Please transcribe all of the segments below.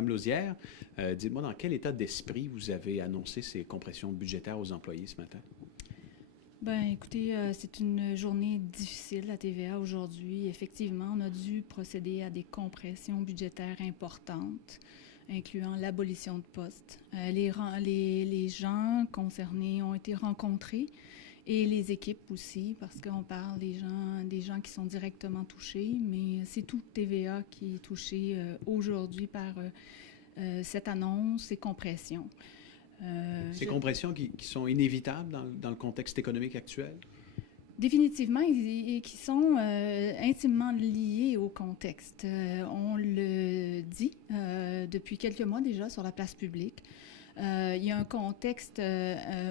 Madame Lausière, dites-moi dans quel état d'esprit vous avez annoncé ces compressions budgétaires aux employés ce matin? Ben, écoutez, c'est une journée difficile à TVA aujourd'hui. Effectivement, on a dû procéder à des compressions budgétaires importantes, incluant l'abolition de postes. Les gens concernés ont été rencontrés et les équipes aussi, parce qu'on parle des gens qui sont directement touchés, mais c'est tout TVA qui est touché aujourd'hui par cette annonce, ces compressions. Ces compressions qui sont inévitables dans le contexte économique actuel? Définitivement, et qui sont intimement liés au contexte. On le dit depuis quelques mois déjà sur la place publique. Il y a un contexte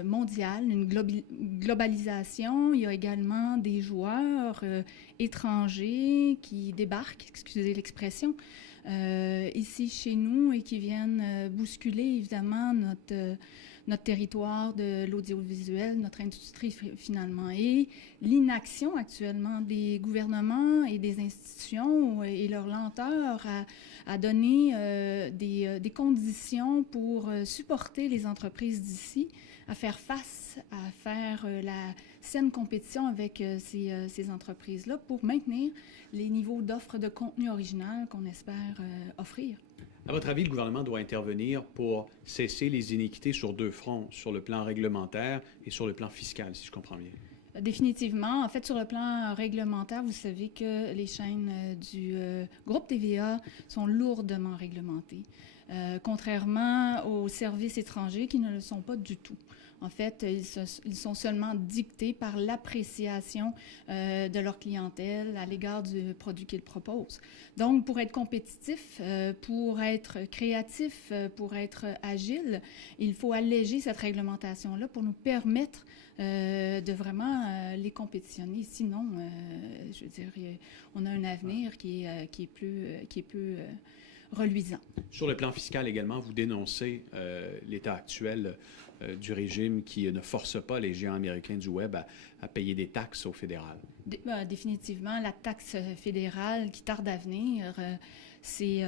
mondial, une globalisation. Il y a également des joueurs étrangers qui débarquent, excusez l'expression, ici chez nous et qui viennent bousculer évidemment notre territoire de l'audiovisuel, notre industrie finalement. Et l'inaction actuellement des gouvernements et des institutions et leur lenteur à donner des conditions pour supporter les entreprises d'ici, à faire face, à faire la saine compétition avec ces entreprises-là pour maintenir les niveaux d'offres de contenu original qu'on espère offrir. À votre avis, le gouvernement doit intervenir pour cesser les iniquités sur deux fronts, sur le plan réglementaire et sur le plan fiscal, si je comprends bien. Définitivement. En fait, sur le plan réglementaire, vous savez que les chaînes du groupe TVA sont lourdement réglementées, contrairement aux services étrangers qui ne le sont pas du tout. En fait, ils sont seulement dictés par l'appréciation de leur clientèle à l'égard du produit qu'ils proposent. Donc, pour être compétitif, pour être créatif, pour être agile, il faut alléger cette réglementation-là pour nous permettre de vraiment les compétitionner. Sinon, je veux dire, on a un avenir qui est peu reluisant. Sur le plan fiscal également, vous dénoncez l'état actuel du régime qui ne force pas les géants américains du web à payer des taxes au fédéral. Définitivement, la taxe fédérale qui tarde à venir, c'est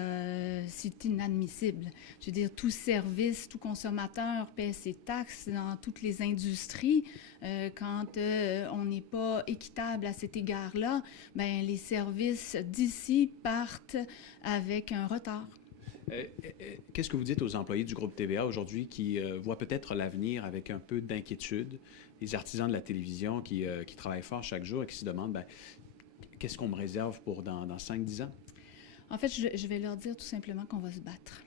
inadmissible. Je veux dire, tout service, tout consommateur paie ses taxes dans toutes les industries. Quand on n'est pas équitable à cet égard-là, ben, les services d'ici partent avec un retard. Qu'est-ce que vous dites aux employés du groupe TVA aujourd'hui qui voient peut-être l'avenir avec un peu d'inquiétude, les artisans de la télévision qui travaillent fort chaque jour et qui se demandent qu'est-ce qu'on me réserve pour dans 5-10 ans? En fait, je vais leur dire tout simplement qu'on va se battre,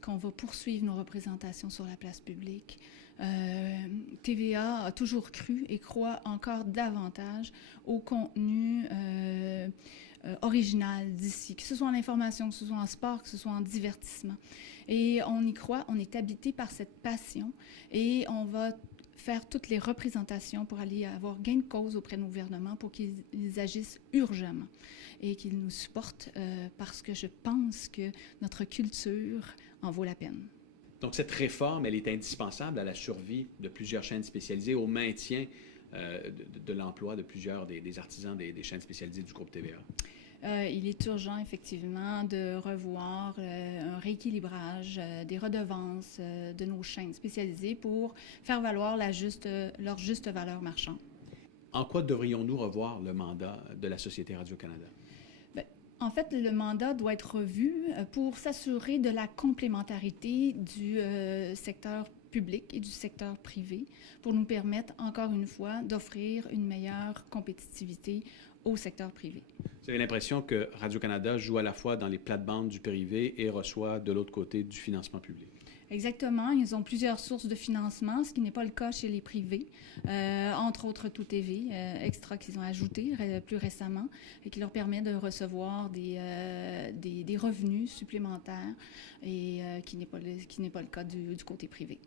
qu'on va poursuivre nos représentations sur la place publique. TVA a toujours cru et croit encore davantage au contenu original d'ici, que ce soit en information, que ce soit en sport, que ce soit en divertissement. Et on y croit, on est habité par cette passion et on va faire toutes les représentations pour aller avoir gain de cause auprès de nos gouvernements pour qu'ils agissent urgemment et qu'ils nous supportent parce que je pense que notre culture en vaut la peine. Donc cette réforme, elle est indispensable à la survie de plusieurs chaînes spécialisées, au maintien de l'emploi de plusieurs des artisans des chaînes spécialisées du groupe TVA. Il est urgent, effectivement, de revoir un rééquilibrage des redevances de nos chaînes spécialisées pour faire valoir leur juste valeur marchande. En quoi devrions-nous revoir le mandat de la Société Radio-Canada? En fait, le mandat doit être revu pour s'assurer de la complémentarité du secteur public et du secteur privé pour nous permettre, encore une fois, d'offrir une meilleure compétitivité au secteur privé. Vous avez l'impression que Radio-Canada joue à la fois dans les plates-bandes du privé et reçoit de l'autre côté du financement public? Exactement. Ils ont plusieurs sources de financement, ce qui n'est pas le cas chez les privés. Entre autres, Tout TV, Extra qu'ils ont ajouté plus récemment et qui leur permet de recevoir des revenus supplémentaires et qui n'est pas le cas du côté privé.